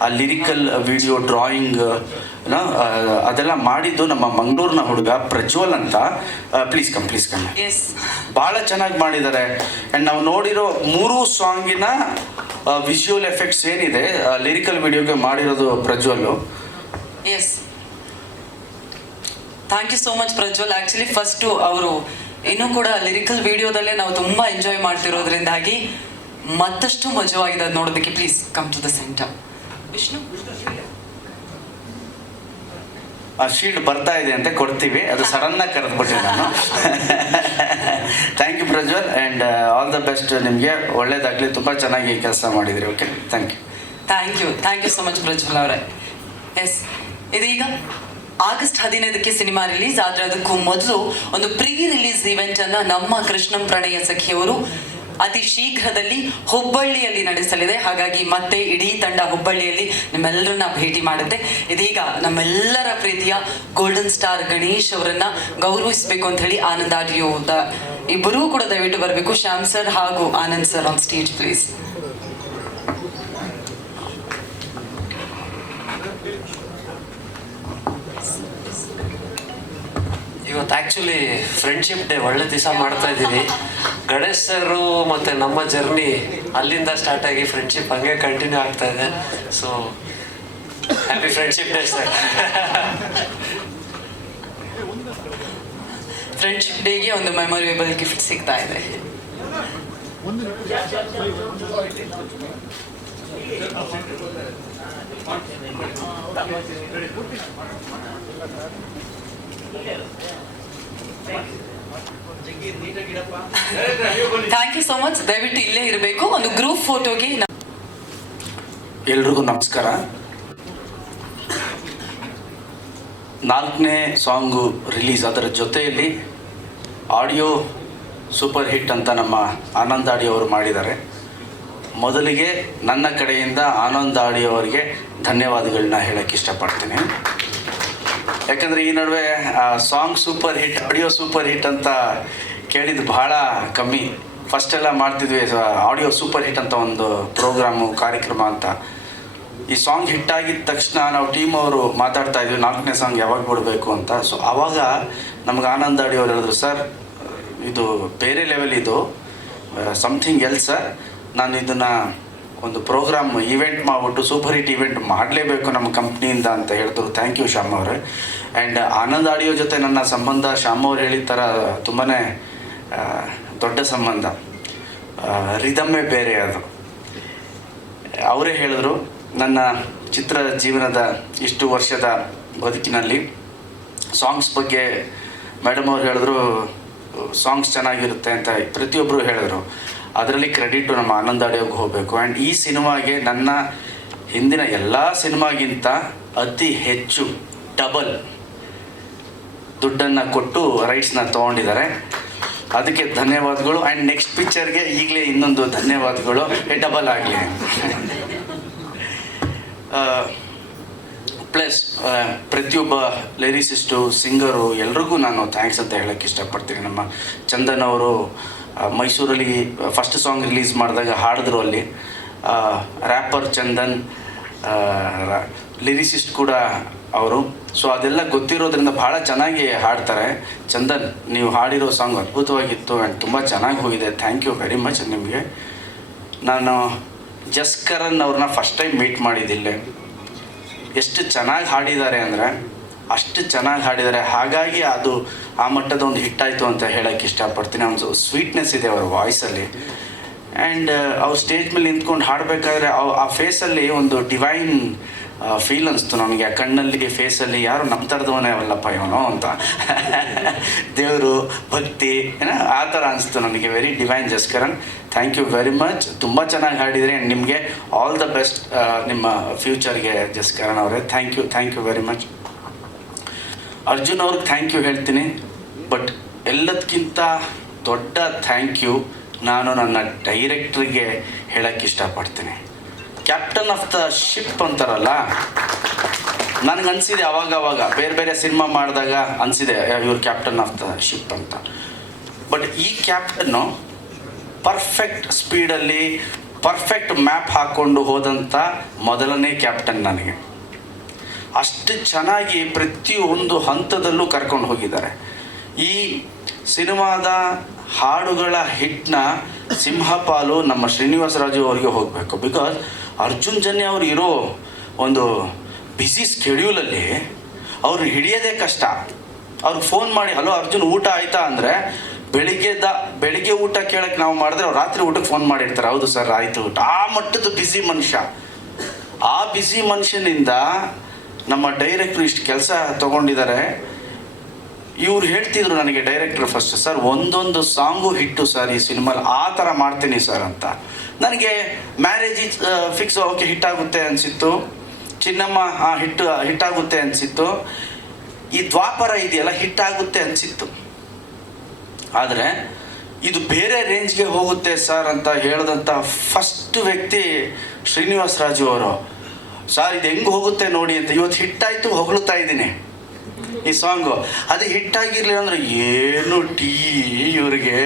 ಆ lyrical video drawing ಅದೆಲ್ಲ ಮಾಡಿದ್ದು ನಮ್ಮ ಮಂಗಳೂರಿನ ಹುಡುಗ ಪ್ರಜ್ವಲ್ ಅಂತ. Please come please come yes ಭಾಳ ಚೆನ್ನಾಗಿ ಮಾಡಿದ್ದಾರೆ ಆ್ಯಂಡ್ ನಾವು ನೋಡಿರೋ ಮೂರು ಸಾಂಗಿನ ವಿಜುವಲ್ ಎಫೆಕ್ಟ್ಸ್ ಏನಿದೆ ಲಿರಿಕಲ್ ವಿಡಿಯೋಗೆ ಮಾಡಿರೋದು Prajwal yes thank you so much Prajwal. Actually first ಅವರು ಇನ್ನೂ ಕೂಡ ಲಿರಿಕಲ್ ವಿಡಿಯೋದಲ್ಲೇ ನಾವು ತುಂಬಾ ಎಂಜಾಯ್ ಮಾಡ್ತಿರೋದ್ರಿಂದಾಗಿ ಮತ್ತಷ್ಟು ಮಜವಾಗಿದೆ ಅದು ನೋಡೋದಕ್ಕೆ please come to the center Vishnu? ಆ ಶೀಲ್ಡ್ ಬರ್ತಾ ಇದೆ ಅಂತ ಕೊಡ್ತೀವಿ. ಅದು ಸಡನ್ನಾಗಿ ಕರೆದ್ಬಿಟ್ಟೆ ನಾನು. Thank you Prajwal and all the best ನಿಮಗೆ. ಒಳ್ಳೇದಾಗಲಿ. ತುಂಬ ಚೆನ್ನಾಗಿ ಕೆಲಸ ಮಾಡಿದ್ರಿ. Okay thank you thank you thank you so much Prajwal ಅವರೇ. ಎಸ್ ಇದೀಗ ಆಗಸ್ಟ್ ಹದಿನೈದಕ್ಕೆ ಸಿನಿಮಾ ರಿಲೀಸ್ ಆದ್ರೆ ಅದಕ್ಕೂ ಮೊದಲು ಒಂದು ಪ್ರೀ ರಿಲೀಸ್ ಇವೆಂಟ್ ಅನ್ನ ನಮ್ಮ ಕೃಷ್ಣಂ ಪ್ರಣಯ ಸಖಿಯವರು ಅತಿ ಶೀಘ್ರದಲ್ಲಿ ಹುಬ್ಬಳ್ಳಿಯಲ್ಲಿ ನಡೆಸಲಿದೆ. ಹಾಗಾಗಿ ಮತ್ತೆ ಇಡೀ ತಂಡ ಹುಬ್ಬಳ್ಳಿಯಲ್ಲಿ ನಿಮ್ಮೆಲ್ಲರನ್ನ ಭೇಟಿ ಮಾಡುತ್ತೆ. ಇದೀಗ ನಮ್ಮೆಲ್ಲರ ಪ್ರೀತಿಯ ಗೋಲ್ಡನ್ ಸ್ಟಾರ್ ಗಣೇಶ್ ಅವರನ್ನ ಗೌರವಿಸಬೇಕು ಅಂತ ಹೇಳಿ ಆನಂದ್ ಆಡಿಯೋದ ಇಬ್ಬರೂ ಕೂಡ ದಯವಿಟ್ಟು ಬರಬೇಕು. ಶ್ಯಾಮ್ ಸರ್ ಹಾಗೂ Anand sir on stage please ಇವತ್ತು ಆ್ಯಕ್ಚುಲಿ ಫ್ರೆಂಡ್ಶಿಪ್ ಡೇ ಒಳ್ಳೆ ದಿವಸ ಮಾಡ್ತಾ ಇದ್ದೀವಿ ಗಣೇಶ್ ಸರು ಮತ್ತು ನಮ್ಮ ಜರ್ನಿ ಅಲ್ಲಿಂದ ಸ್ಟಾರ್ಟ್ ಆಗಿ ಫ್ರೆಂಡ್ಶಿಪ್ ಹಂಗೆ ಕಂಟಿನ್ಯೂ ಆಗ್ತಾ ಇದೆ. So happy friendship day sir friendship ಡೇಗೆ ಒಂದು ಮೆಮೊರೇಬಲ್ ಗಿಫ್ಟ್ ಸಿಗ್ತಾ ಇದೆ. ಥ್ಯಾಂಕ್ ಯು ಸೋ ಮಚ್ ದಯವಿಟ್ಟು ಇಲ್ಲೇ ಇರಬೇಕು. ಒಂದು ಗ್ರೂಪ್ ಫೋಟೋಗೆ ಎಲ್ರಿಗೂ ನಮಸ್ಕಾರ. ನಾಲ್ಕನೇ ಸಾಂಗು ರಿಲೀಸ್ ಅದರ ಜೊತೆಯಲ್ಲಿ ಆಡಿಯೋ ಸೂಪರ್ ಹಿಟ್ ಅಂತ ನಮ್ಮ ಆನಂದ್ ಆಡಿಯೋ ಅವರು ಮಾಡಿದ್ದಾರೆ. ಮೊದಲಿಗೆ ನನ್ನ ಕಡೆಯಿಂದ ಆನಂದ್ ಆಡಿಯೋ ಅವರಿಗೆ ಧನ್ಯವಾದಗಳನ್ನ ಹೇಳಕ್ಕೆ ಇಷ್ಟಪಡ್ತೀನಿ. ಯಾಕಂದರೆ ಈ ನಡುವೆ song super hit audio super hit ಅಂತ ಕೇಳಿದ್ದು ಭಾಳ ಕಮ್ಮಿ. ಫಸ್ಟ್ ಎಲ್ಲ ಮಾಡ್ತಿದ್ವಿ ಆಡಿಯೋ ಸೂಪರ್ ಹಿಟ್ ಅಂತ ಒಂದು ಪ್ರೋಗ್ರಾಮು ಕಾರ್ಯಕ್ರಮ ಅಂತ. ಈ ಸಾಂಗ್ ಹಿಟ್ ಆಗಿದ ತಕ್ಷಣ ನಾವು ಟೀಮ್ ಅವರು ಮಾತಾಡ್ತಾ ಇದ್ವಿ, ನಾಲ್ಕನೇ ಸಾಂಗ್ ಯಾವಾಗ ಬಿಡಬೇಕು ಅಂತ. ಸೊ ಆವಾಗ ನಮ್ಗೆ ಆನಂದ್ ಆಡಿ ಅವ್ರು ಹೇಳಿದ್ರು, ಸರ್, ಇದು ಬೇರೆ ಲೆವೆಲ್ ಇದು ಸಮಥಿಂಗ್ ಎಲ್ ಸರ್. ನಾನು ಇದನ್ನು ಒಂದು ಪ್ರೋಗ್ರಾಮ್ ಇವೆಂಟ್ ಮಾಡಿಬಿಟ್ಟು ಸೂಪರ್ ಹಿಟ್ ಇವೆಂಟ್ ಮಾಡಲೇಬೇಕು ನಮ್ಮ ಕಂಪ್ನಿಯಿಂದ ಅಂತ ಹೇಳಿದ್ರು. ಥ್ಯಾಂಕ್ ಯು ಶ್ಯಾಮ್ ಅವರೇ. ಆ್ಯಂಡ್ ಆನಂದ್ ಆಡಿಯೋ ಜೊತೆ ನನ್ನ ಸಂಬಂಧ, ಶ್ಯಾಮ್ ಅವ್ರು ಹೇಳಿದ ಥರ ತುಂಬಾ ದೊಡ್ಡ ಸಂಬಂಧ. ರಿದಮ್ಮೇ ಬೇರೆ ಅದು. ಅವರೇ ಹೇಳಿದ್ರು, ನನ್ನ ಚಿತ್ರ ಜೀವನದ ಇಷ್ಟು ವರ್ಷದ ಬದುಕಿನಲ್ಲಿ ಸಾಂಗ್ಸ್ ಬಗ್ಗೆ ಮೇಡಮ್ ಅವ್ರು ಹೇಳಿದ್ರು ಸಾಂಗ್ಸ್ ಚೆನ್ನಾಗಿರುತ್ತೆ ಅಂತ ಪ್ರತಿಯೊಬ್ಬರು ಹೇಳಿದ್ರು. ಅದರಲ್ಲಿ ಕ್ರೆಡಿಟು ನಮ್ಮ ಆನಂದ್ ಅಡಿಯೋಗೆ ಹೋಗಬೇಕು. ಆ್ಯಂಡ್ ಈ ಸಿನಿಮಾಗೆ ನನ್ನ ಹಿಂದಿನ ಎಲ್ಲ ಸಿನಿಮಾಗಿಂತ ಅತಿ ಹೆಚ್ಚು ಡಬಲ್ ದುಡ್ಡನ್ನು ಕೊಟ್ಟು ರೈಟ್ಸ್ನ ತೊಗೊಂಡಿದ್ದಾರೆ. ಅದಕ್ಕೆ ಧನ್ಯವಾದಗಳು. ಆ್ಯಂಡ್ ನೆಕ್ಸ್ಟ್ ಪಿಕ್ಚರ್ಗೆ ಈಗಲೇ ಇನ್ನೊಂದು ಧನ್ಯವಾದಗಳು. ಡಬಲ್ ಆಗಲಿ. ಪ್ಲಸ್ ಪ್ರತಿಯೊಬ್ಬ ಲಿರಿಸಿಸ್ಟು ಸಿಂಗರು ಎಲ್ರಿಗೂ ನಾನು ಥ್ಯಾಂಕ್ಸ್ ಅಂತ ಹೇಳೋಕ್ಕೆ ಇಷ್ಟಪಡ್ತೀನಿ. ನಮ್ಮ ಚಂದನ್ ಅವರು ಮೈಸೂರಲ್ಲಿ ಫಸ್ಟ್ ಸಾಂಗ್ ರಿಲೀಸ್ ಮಾಡಿದಾಗ ಹಾಡಿದ್ರು ಅಲ್ಲಿ. ರ್ಯಾಪರ್ ಚಂದನ್ ಲಿರಿಸಿಸ್ಟ್ ಕೂಡ ಅವರು. ಸೊ ಅದೆಲ್ಲ ಗೊತ್ತಿರೋದ್ರಿಂದ ಭಾಳ ಚೆನ್ನಾಗಿ ಹಾಡ್ತಾರೆ. ಚಂದನ್, ನೀವು ಹಾಡಿರೋ ಸಾಂಗ್ ಅದ್ಭುತವಾಗಿತ್ತು ಆ್ಯಂಡ್ ತುಂಬ ಚೆನ್ನಾಗಿ ಹೋಗಿದೆ. ಥ್ಯಾಂಕ್ ಯು ವೆರಿ ಮಚ್ ನಿಮಗೆ. ನಾನು ಜಸ್ಕರನ್ ಅವ್ರನ್ನ ಫಸ್ಟ್ ಟೈಮ್ ಮೀಟ್ ಮಾಡಿದ್ದಿಲ್ಲೇ ಎಷ್ಟು ಚೆನ್ನಾಗಿ ಹಾಡಿದ್ದಾರೆ ಅಂದರೆ ಅಷ್ಟು ಚೆನ್ನಾಗಿ ಹಾಡಿದ್ದಾರೆ. ಹಾಗಾಗಿ ಅದು ಆ ಮಟ್ಟದ ಒಂದು ಹಿಟ್ ಆಯಿತು ಅಂತ ಹೇಳೋಕ್ಕೆ ಇಷ್ಟಪಡ್ತೀನಿ. ಒಂದು ಸ್ವೀಟ್ನೆಸ್ ಇದೆ ಅವ್ರ ವಾಯ್ಸಲ್ಲಿ ಆ್ಯಂಡ್ ಅವ್ರು ಸ್ಟೇಜ್ ಮೇಲೆ ನಿಂತ್ಕೊಂಡು ಹಾಡಬೇಕಾದ್ರೆ ಆ ಫೇಸಲ್ಲಿ ಒಂದು ಡಿವೈನ್ ಫೀಲ್ ಅನಿಸ್ತು ನಮಗೆ ಆ ಕಣ್ಣಲ್ಲಿ ಫೇಸಲ್ಲಿ ಯಾರು ನಮ್ಮ ಥರದವನೇ ಅವಲ್ಲಪ್ಪ ಇವನು ಅಂತ. ದೇವರು, ಭಕ್ತಿ, ಏನೋ? ಆ ಥರ ಅನಿಸ್ತು ನನಗೆ. Very divine Jaskaran thank you very much ತುಂಬ ಚೆನ್ನಾಗಿ ಹಾಡಿದರೆ. ನಿಮಗೆ ಆಲ್ ದ ಬೆಸ್ಟ್ ನಿಮ್ಮ ಫ್ಯೂಚರ್ಗೆ ಜಸ್ಕರನ್ ಅವರೇ. Thank you thank you very much Arjun ಅವ್ರಿಗೆ ಥ್ಯಾಂಕ್ ಯು ಹೇಳ್ತೀನಿ. ಬಟ್ ಎಲ್ಲದಕ್ಕಿಂತ ದೊಡ್ಡ ಥ್ಯಾಂಕ್ ಯು ನಾನು ನನ್ನ ಡೈರೆಕ್ಟ್ರಿಗೆ ಹೇಳಕ್ಕೆ ಇಷ್ಟಪಡ್ತೀನಿ. ಕ್ಯಾಪ್ಟನ್ ಆಫ್ ದ ಶಿಪ್ ಅಂತಾರಲ್ಲ? ನನಗೆ ಅನಿಸಿದೆ ಅವಾಗ ಅವಾಗ ಬೇರೆ ಬೇರೆ ಸಿನಿಮಾ ಮಾಡಿದಾಗ ಅನಿಸಿದೆ ಇವ್ರು ಕ್ಯಾಪ್ಟನ್ ಆಫ್ ದ ಶಿಪ್ ಅಂತ. ಬಟ್ ಈ ಕ್ಯಾಪ್ಟನ್ನು ಪರ್ಫೆಕ್ಟ್ ಸ್ಪೀಡಲ್ಲಿ ಪರ್ಫೆಕ್ಟ್ ಮ್ಯಾಪ್ ಹಾಕ್ಕೊಂಡು ಹೋದಂಥ ಮೊದಲನೇ ಕ್ಯಾಪ್ಟನ್ ನನಗೆ. ಅಷ್ಟು ಚೆನ್ನಾಗಿ ಪ್ರತಿಯೊಂದು ಹಂತದಲ್ಲೂ ಕರ್ಕೊಂಡು ಹೋಗಿದ್ದಾರೆ. ಈ ಸಿನಿಮಾದ ಹಾಡುಗಳ ಹಿಟ್ನ ಸಿಂಹಪಾಲು ನಮ್ಮ ಶ್ರೀನಿವಾಸ ರಾಜು ಅವರಿಗೆ ಹೋಗಬೇಕು. ಬಿಕಾಸ್ ಅರ್ಜುನ್ ಜನ್ಯ ಅವ್ರು ಇರೋ ಒಂದು ಬಿಸಿ ಸ್ಕೆಡ್ಯೂಲಲ್ಲಿ ಅವ್ರು ಹಿಡಿಯೋದೇ ಕಷ್ಟ. ಅವ್ರಿಗೆ ಫೋನ್ ಮಾಡಿ, ಹಲೋ ಅರ್ಜುನ್, ಊಟ ಆಯ್ತಾ? ಅಂದರೆ ಬೆಳಿಗ್ಗೆದ ಬೆಳಿಗ್ಗೆ ಊಟ ಕೇಳಕ್ಕೆ ನಾವು ಮಾಡಿದ್ರೆ ಅವ್ರು ರಾತ್ರಿ ಊಟಕ್ಕೆ ಫೋನ್ ಮಾಡಿರ್ತಾರೆ. ಹೌದು ಸರ್, ಆಯಿತು. ಊಟ ಆ ಮಟ್ಟದ ಬ್ಯುಸಿ ಮನುಷ್ಯ. ಆ ಬ್ಯುಸಿ ಮನುಷ್ಯನಿಂದ ನಮ್ಮ ಡೈರೆಕ್ಟ್ರು ಇಷ್ಟು ಕೆಲಸ ತಗೊಂಡಿದ್ದಾರೆ ಇವ್ರು ಹೇಳ್ತಿದ್ರು ನನಗೆ ಡೈರೆಕ್ಟ್ರ್ ಫಸ್ಟ್ ಸರ್, ಒಂದೊಂದು ಸಾಂಗು ಹಿಟ್ಟು ಸರ್, ಈ ಸಿನಿಮಾ ಆ ಥರ ಮಾಡ್ತೀನಿ ಸರ್ ಅಂತ. ನನಗೆ ಮ್ಯಾರೇಜ್ ಫಿಕ್ಸ್ ಓಕೆ ಹಿಟ್ಟಾಗುತ್ತೆ ಅನಿಸಿತ್ತು. ಚಿನ್ನಮ್ಮ, ಆ ಹಿಟ್ಟು ಹಿಟ್ಟಾಗುತ್ತೆ ಅನಿಸಿತ್ತು. ಈ ದ್ವಾಪರ ಇದೆಯಲ್ಲ ಹಿಟ್ಟಾಗುತ್ತೆ ಅನಿಸಿತ್ತು. ಆದರೆ, ಇದು ಬೇರೆ ರೇಂಜ್ಗೆ ಹೋಗುತ್ತೆ ಸರ್ ಅಂತ ಹೇಳಿದಂಥ ಫಸ್ಟ್ ವ್ಯಕ್ತಿ ಶ್ರೀನಿವಾಸ ರಾಜು ಅವರು. ಸರ್, ಇದು ಹೆಂಗೆ ಹೋಗುತ್ತೆ ನೋಡಿ ಅಂತ. ಇವತ್ತು ಹಿಟ್ಟಾಯಿತು, ಹೊಗಳುತ್ತಾ ಇದ್ದೀನಿ. ಈ ಸಾಂಗು ಅದು ಹಿಟ್ಟಾಗಿರ್ಲಿಲ್ಲ ಅಂದ್ರೆ ಏನು ಟೀ ಇವ್ರಿಗೆ?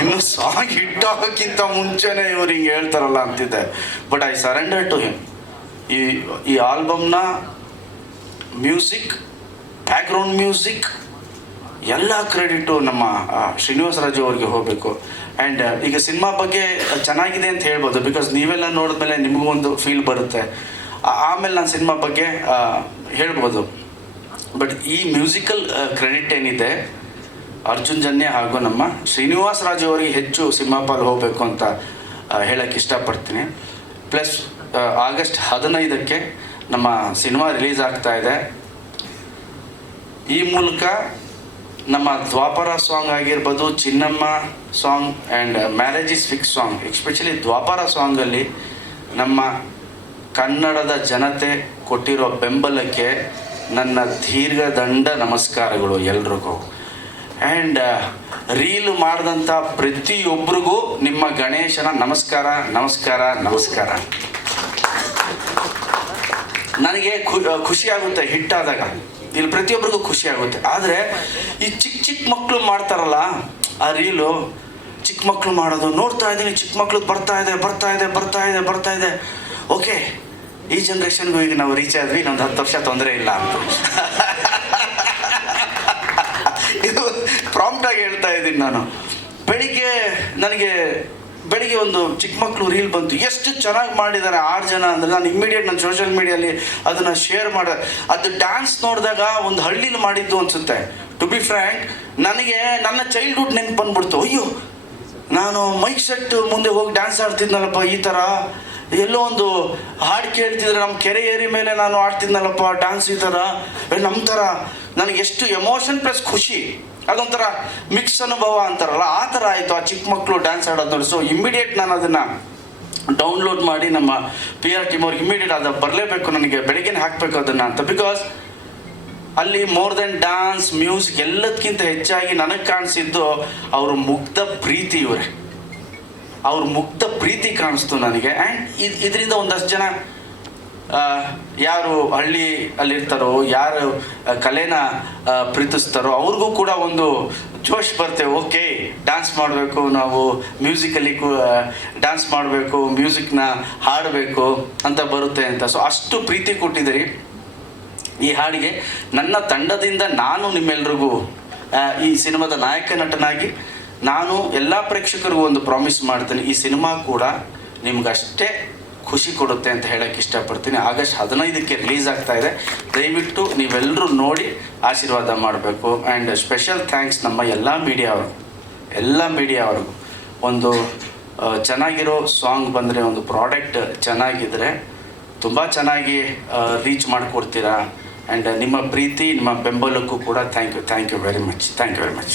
ಇನ್ನು ಸಾಂಗ್ ಹಿಟ್ಟಾಗೋಕ್ಕಿಂತ ಮುಂಚೆನೆ ಇವ್ರು ಹಿಂಗೆ ಹೇಳ್ತಾರಲ್ಲ ಅಂತಿದ್ದೆ. But I surrender to him ಈ ಈ ಆಲ್ಬಮ್ನ ಮ್ಯೂಸಿಕ್ ಬ್ಯಾಕ್ಗ್ರೌಂಡ್ ಮ್ಯೂಸಿಕ್, ಎಲ್ಲ ಕ್ರೆಡಿಟು ನಮ್ಮ ಶ್ರೀನಿವಾಸ ರಾಜು ಅವ್ರಿಗೆ ಹೋಗಬೇಕು. ಆ್ಯಂಡ್ ಈಗ ಸಿನಿಮಾ ಬಗ್ಗೆ ಚೆನ್ನಾಗಿದೆ ಅಂತ ಹೇಳ್ಬೋದು. ಬಿಕಾಸ್ ನೀವೆಲ್ಲ ನೋಡಿದ್ಮೇಲೆ ನಿಮಗೂ ಒಂದು ಫೀಲ್ ಬರುತ್ತೆ. ಆಮೇಲೆ ನಾನು ಸಿನಿಮಾ ಬಗ್ಗೆ ಹೇಳ್ಬೋದು. ಬಟ್ ಈ ಮ್ಯೂಸಿಕಲ್ ಕ್ರೆಡಿಟ್ ಏನಿದೆ, ಅರ್ಜುನ್ ಜನ್ಯ ಹಾಗೂ ನಮ್ಮ ಶ್ರೀನಿವಾಸ್ ರಾಜು ಅವರಿಗೆ ಹೆಚ್ಚು ಸಿನಿಮಾ ಪಾಲ್ ಹೋಗಬೇಕು ಅಂತ ಹೇಳಕ್ಕೆ ಇಷ್ಟಪಡ್ತೀನಿ. ಪ್ಲಸ್ ಆಗಸ್ಟ್ ಹದಿನೈದಕ್ಕೆ ನಮ್ಮ ಸಿನಿಮಾ ರಿಲೀಸ್ ಆಗ್ತಾ ಇದೆ. ಈ ಮೂಲಕ ನಮ್ಮ ದ್ವಾಪರ ಸಾಂಗ್ ಆಗಿರ್ಬೋದು, Chinnamma song and marriage is fix song especially Dwapara ಸಾಂಗಲ್ಲಿ ನಮ್ಮ ಕನ್ನಡದ ಜನತೆ ಕೊಟ್ಟಿರೋ ಬೆಂಬಲಕ್ಕೆ ನನ್ನ ದೀರ್ಘದಂಡ ನಮಸ್ಕಾರಗಳು ಎಲ್ರಿಗೂ. ಆ್ಯಂಡ್ ರೀಲ್ ಮಾಡಿದಂಥ ಪ್ರತಿಯೊಬ್ಬರಿಗೂ ನಿಮ್ಮ ಗಣೇಶನ ನಮಸ್ಕಾರ ನಮಸ್ಕಾರ ನಮಸ್ಕಾರ. ನನಗೆ ಖು- ಖುಷಿ ಆಗುತ್ತೆ ಹಿಟ್ಟಾದಾಗ ಇಲ್ಲಿ ಪ್ರತಿಯೊಬ್ಬರಿಗೂ ಖುಷಿ ಆಗುತ್ತೆ. ಆದರೆ ಈ ಚಿಕ್ಕ ಚಿಕ್ಕ ಮಕ್ಕಳು ಮಾಡ್ತಾರಲ್ಲ, ಆ ರೀಲು ಚಿಕ್ಕ ಮಕ್ಕಳು ಮಾಡೋದು ನೋಡ್ತಾ ಇದ್ದೀನಿ ಚಿಕ್ಕ ಮಕ್ಕಳು ಬರ್ತಾ ಇದೆ ಬರ್ತಾ ಇದೆ ಬರ್ತಾ ಇದೆ ಬರ್ತಾ ಇದೆ. ಓಕೆ, ಈ ಜನ್ರೇಷನ್ಗೂ ಈಗ ನಾವು ರೀಚ್ ಆದ್ವಿ, ಇನ್ನೊಂದು ಹತ್ತು ವರ್ಷ ತೊಂದರೆ ಇಲ್ಲ ಅಂತ. ಇದು ಪ್ರಾಂಪ್ಟಾಗಿ ಹೇಳ್ತಾ ಇದ್ದೀನಿ ನಾನು. ಬೆಳಿಗ್ಗೆ ನನಗೆ, ಬೆಳಿಗ್ಗೆ ಒಂದು ಚಿಕ್ಕ ಮಕ್ಕಳು ರೀಲ್ ಬಂತು. ಎಷ್ಟು ಚೆನ್ನಾಗಿ ಮಾಡಿದ್ದಾರೆ ಆರು ಜನ ಅಂದರೆ ನಾನು ಇಮ್ಮಿಡಿಯೇಟ್ ನನ್ನ ಸೋಷಿಯಲ್ ಮೀಡಿಯಲ್ಲಿ ಅದನ್ನು ಶೇರ್ ಮಾಡ ಅದು ಡ್ಯಾನ್ಸ್ ನೋಡಿದಾಗ ಒಂದು ಹಳ್ಳಿಲಿ ಮಾಡಿದ್ದು ಅನಿಸುತ್ತೆ. ಟು ಬಿ ಫ್ರ್ಯಾಂಕ್ ನನಗೆ ನನ್ನ ಚೈಲ್ಡ್ಹುಡ್ ನೆನ್ಪು ಬಂದ್ಬಿಡ್ತು. ಅಯ್ಯೋ, ನಾನು ಮೈಕ್ ಸೆಟ್ ಮುಂದೆ ಹೋಗಿ ಡ್ಯಾನ್ಸ್ ಆಡ್ತಿದ್ನಲ್ಲಪ್ಪ, ಈ ಥರ ಎಲ್ಲೋ ಒಂದು ಹಾಡು ಕೇಳ್ತಿದ್ರೆ ನಮ್ಮ ಕೆರೆ ಏರಿ ಮೇಲೆ ನಾನು ಆಡ್ತಿದ್ನಲ್ಲಪ್ಪ ಡ್ಯಾನ್ಸ್ ಈ ಥರ ನಮ್ಮ ಥರ ನನಗೆ ಎಷ್ಟು ಎಮೋಷನ್ ಪ್ಲಸ್ ಖುಷಿ. ಅದೊಂಥರ ಮಿಕ್ಸ್ ಅನುಭವ ಅಂತಾರಲ್ಲ, ಆ ಥರ ಆಯಿತು. ಆ ಚಿಕ್ಕ ಮಕ್ಕಳು ಡ್ಯಾನ್ಸ್ ಆಡೋದು ನೋಡಿ. ಸೊ ಇಮ್ಮಿಡಿಯೇಟ್ ನಾನು ಅದನ್ನು ಡೌನ್ಲೋಡ್ ಮಾಡಿ ನಮ್ಮ ಪಿ ಆರ್ ಟೀಮ್ ಅವ್ರಿಗೆ ಇಮ್ಮಿಡಿಯೇಟ್ ಅದು ಬರಲೇಬೇಕು ನನಗೆ, ಬೆಳಗ್ಗೆನೇ ಹಾಕಬೇಕು ಅದನ್ನು ಅಂತ. ಬಿಕಾಸ್ ಅಲ್ಲಿ ಮೋರ್ ದೆನ್ ಡ್ಯಾನ್ಸ್ ಮ್ಯೂಸಿಕ್ ಎಲ್ಲದಕ್ಕಿಂತ ಹೆಚ್ಚಾಗಿ ನನಗೆ ಕಾಣಿಸಿದ್ದು ಅವರು ಮುಗ್ಧ ಪ್ರೀತಿ ಇವರೇ. ಅವ್ರ ಮುಗ್ಧ ಪ್ರೀತಿ ಕಾಣಿಸ್ತು ನನಗೆ. ಆ್ಯಂಡ್ ಇದು ಇದರಿಂದ ಒಂದಷ್ಟು ಜನ ಯಾರು ಹಳ್ಳಿ ಅಲ್ಲಿರ್ತಾರೋ, ಯಾರು ಕಲೆನ ಪ್ರೀತಿಸ್ತಾರೋ, ಅವ್ರಿಗೂ ಕೂಡ ಒಂದು ಜೋಶ್ ಬರುತ್ತೆ ಓಕೆ ಡ್ಯಾನ್ಸ್ ಮಾಡಬೇಕು, ನಾವು ಮ್ಯೂಸಿಕಲ್ಲಿ ಡ್ಯಾನ್ಸ್ ಮಾಡಬೇಕು ಮ್ಯೂಸಿಕ್ನ ಹಾಡಬೇಕು ಅಂತ ಬರುತ್ತೆ ಅಂತ. ಸೊ ಅಷ್ಟು ಪ್ರೀತಿ ಕೊಟ್ಟಿದ್ದೀರಿ. ಈ ಹಾಡಿಗೆ ನನ್ನ ತಂಡದಿಂದ ನಾನು ನಿಮ್ಮೆಲ್ರಿಗೂ ಈ ಸಿನಿಮಾದ ನಾಯಕ ನಟನಾಗಿ ನಾನು ಎಲ್ಲ ಪ್ರೇಕ್ಷಕರಿಗೂ ಒಂದು ಪ್ರಾಮಿಸ್ ಮಾಡ್ತೀನಿ, ಈ ಸಿನಿಮಾ ಕೂಡ ನಿಮ್ಗಷ್ಟೇ ಖುಷಿ ಕೊಡುತ್ತೆ ಅಂತ ಹೇಳಕ್ಕೆ ಇಷ್ಟಪಡ್ತೀನಿ. ಆಗಸ್ಟ್ ಹದಿನೈದಕ್ಕೆ ರಿಲೀಸ್ ಆಗ್ತಾ ಇದೆ. ದಯವಿಟ್ಟು ನೀವೆಲ್ಲರೂ ನೋಡಿ ಆಶೀರ್ವಾದ ಮಾಡಬೇಕು. ಆ್ಯಂಡ್ ಸ್ಪೆಷಲ್ ಥ್ಯಾಂಕ್ಸ್ ನಮ್ಮ ಎಲ್ಲ ಮೀಡಿಯಾವ್ರಿಗೂ ಎಲ್ಲ ಮೀಡಿಯಾವ್ರಿಗೂ ಒಂದು ಚೆನ್ನಾಗಿರೋ ಸಾಂಗ್ ಬಂದರೆ, ಒಂದು ಪ್ರಾಡಕ್ಟ್ ಚೆನ್ನಾಗಿದ್ದರೆ ತುಂಬ ಚೆನ್ನಾಗಿ ರೀಚ್ ಮಾಡಿಕೊಡ್ತೀರಾ. ಆ್ಯಂಡ್ ನಿಮ್ಮ ಪ್ರೀತಿ, ನಿಮ್ಮ ಬೆಂಬಲಕ್ಕೂ ಕೂಡ thank you thank you very much thank you very much